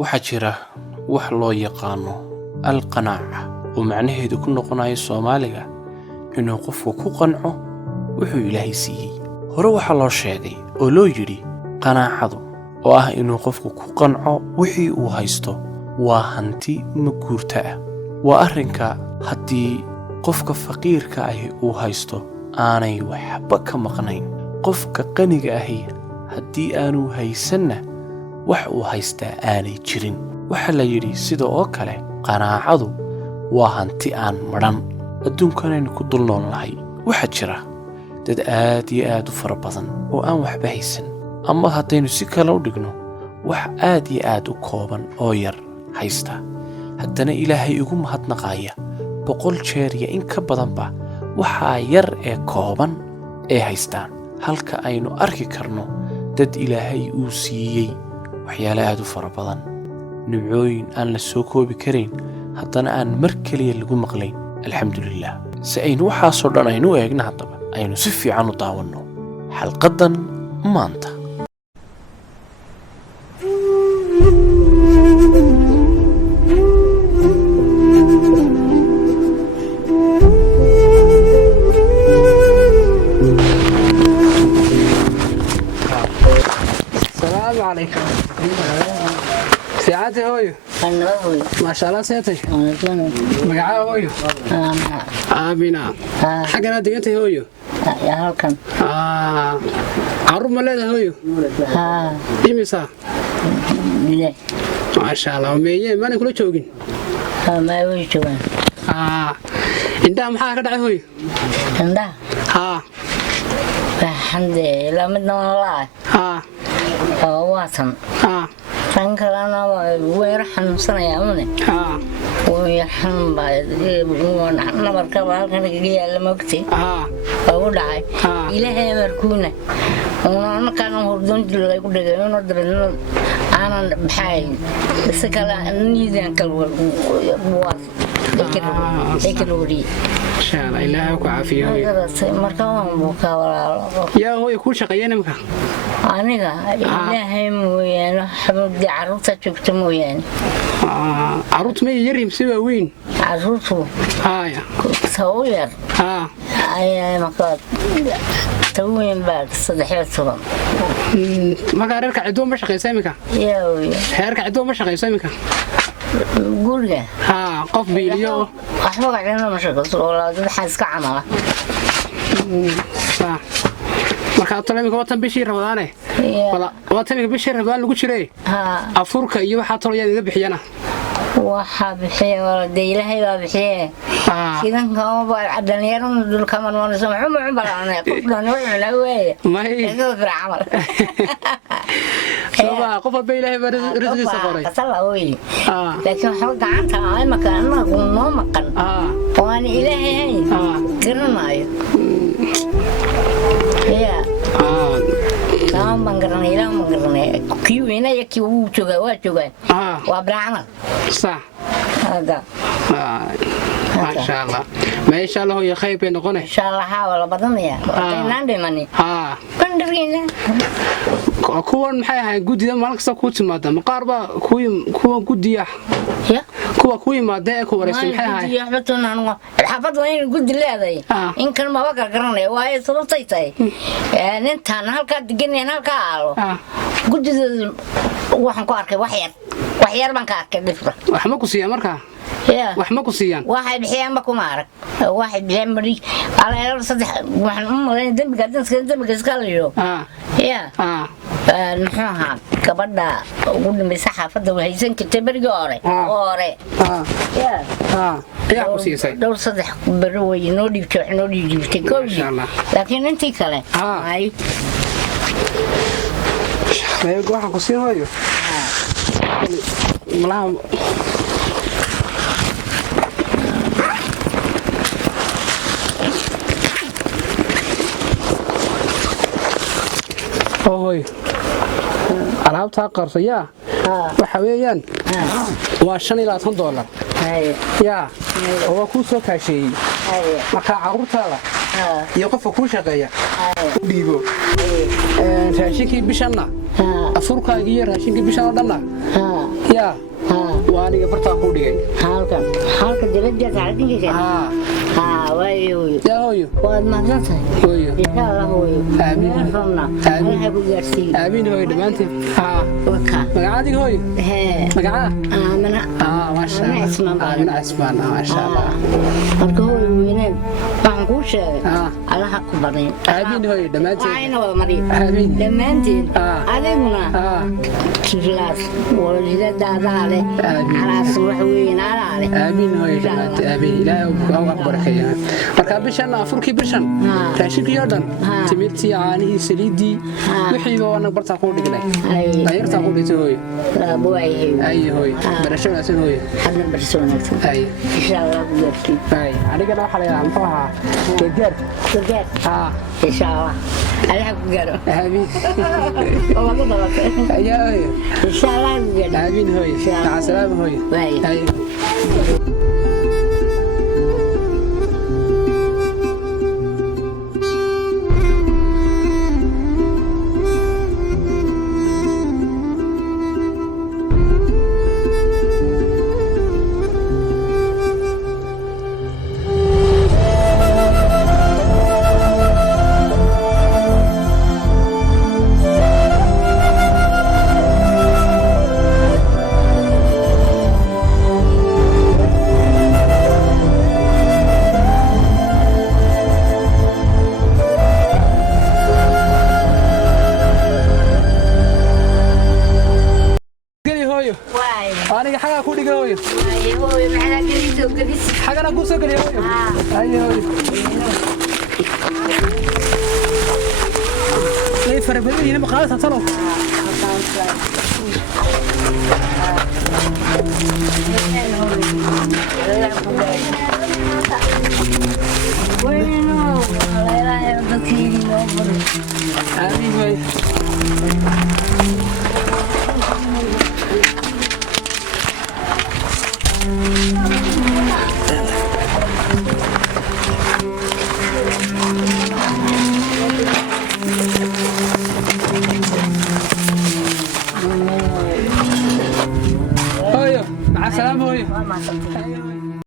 waxaa jira wax loo yaqaano alqanaaca oo macnaheedu ku noqonayo Soomaaliga inuu qofku ku qanco wuxuu Ilaahay siiyay. Hore waxaa loo sheegay oo loo yiri qanaacadu oo ah inuu qofku ku qanco wixii uu haysto waa hanti maguurta ah. waa arrinka haddii qofka faqiirka ah uu haysto aanay waxba ka maqnayn. qofka qaniga ah haddii aanu haysanna wax uu haystaa aanay jirin. waxa la yiri sida oo kale qanaacadu waa hanti aan maran adduunkanaynu ku dul noolnahay. waxa jira dad aad iyo aad u fara badan oo aan waxba haysan, ama haddaynu si kale u dhigno wax aad iyo aad u kooban oo yar haysta, haddana Ilaahay ugu mahadnaqaya 100 jeer iyo in ka badanba waxa yar ee kooban ee haystaan, halka aynu arki karno dad Ilaahay uu siiyay waxyaalo aad u fara badan, nimcooyin aan la soo koobi karin, haddana aan mar kaliya lagu maqlayn. alxamdulillah. si aynu waxaasoo dhan aynu eegna haddaba aynu si fiican u daawanno xalqadan maanta. السلام عليكم. ساعتي هويو. ما شاء الله سيتي. مقعاه هويو. بنا. حقنا دقنتي هويو. يا هالكن. عروب مليده هويو. إيميسا. بلي. ما شاء الله. ومية ما نقول شوقين. ما يقول شوقين. إنت محاك دعي هويو. إنت. الحمد لله مدنا والله. واتن. كان كلامنا ويرحم سنة يا أمي. ويرحم بعد ونحن بركب هالكن جيا لمكتي. أقول عاي. إلهي مركونة. وأنا كانوا هردون جل يقول لي أنا درنا أنا بحاي. بس كلا نيزان كلو بواس. إكلوري. إن شاء الله إلهي وكعافية. مركبهم بكاولا. يا هو يكون شقيان مكان. أنا إلهي مويان حبيبي عروسة شفت مويان. عروس مي يريم سوى وين؟ عروسه. يا. صغير. أيا مكان. توين بعد صدحية صغار. ما قارئك عدوم مش قيسامك. يا ويا. هيرك عدوم مش قيسامك. قولي. قف بيليو. أحبك علينا مش قص ولا ده حاسك عمله. صح. marka talamiga watan bishii Ramadaan wala watan bishii Ramadaan lagu jiray afurka iyo waxa toliyada iga bixiyana waxa bixiyo wala Ilaahay baa bixiye sidan ka oo dhalinyaro dulka marwan samxu balaan qofna wala weey ma iga firaamal soo qof ba Ilaahay baa rizqiisa qoray salaaway laakiin waxa gacanta ay makaana noo maqan waan Ilaahay garanaayo يا كم بنقرن إلى بنقرن كيو هنا يكيو وجوجا وجوجا وابراهيم صح هذا ما شاء الله ما شاء الله يا خيب نقونه إن شاء الله حاول بدنيا نادي ماني بندرينا كون محيها جودي ما لك سكوت ما دام قاربة كون جودية يا كوي ما ده كورس محيها يا حبتنا أنا الحفظ وين جود الله ذي إن كان ما بقى قرنه واي صوتي تاي يعني أنت هالك تجيني هالك عالو جود واحد كارك وحير بنكارك دفرة وحماكو سيا مركا وحماكو سيان واحد بحيان بكو مارك واحد بحيان مريك على يلا صدق واحد لين دم قدام سكاليو يا نحوها كبرنا قلنا مساحة فضل وهيزن كتبر جاري يا قصيصي دور صدق بروي نودي بتوع نودي بتكوي لكن أنتي كله هاي ما يقول واحد قصير هايو ملام هوي alaabta qarsiya waxa weeyaan waa $5 ya oo ku soo kaashay marka carruurtaada iyo qofka ku shaqeeya dhiibo raashinkii bishanna afurkaaga iyo raashinkii bishan oo dhanna يا وأنا قبرت أقول لك halka dibadda taariikhdiisa waayo يا هوي waad mahadsantahay هوي insha Allah hooyo آمين Allah ku gaarsiin آمين هوي دمانتي waka مقعدك هوي مقعد amana ما شاء الله من عثمان ما شاء الله marka hooyo weyneen waxaan ku sheegay Allah ku barin آمين هوي دمانتي ayna wada mariyo آمين dhammaantiin adiguna kilaas walidadaada leh alaas wax weyn alaale آمين هوي دمانتي آمين لا أكبر خير marka bishan afurkii bishan raashinkii oo dhan timirtii caanihii saliidii wixii oo naga barta ku dhignay ayarta ku dhigtay hooyo ay hooyo barashadaas hooyo hadna barashadaas ay insha Allah guurti ay aniga waxa la yiraahdaa muxuu ahaa geer insha Allah Allah ku gaaro aamin oo wada wada ay insha Allah guurti aamin hooyo maca salaam hooyo ay أنا حاجة كودي جوي. أيوه معنا كديس وكديس. حاجة أنا كوسة كده جوي. أيوه. إيه فرق بيني هنا مخالص هتصلوا. وينو؟ لا لا يا بكيري نوبر. أيوه.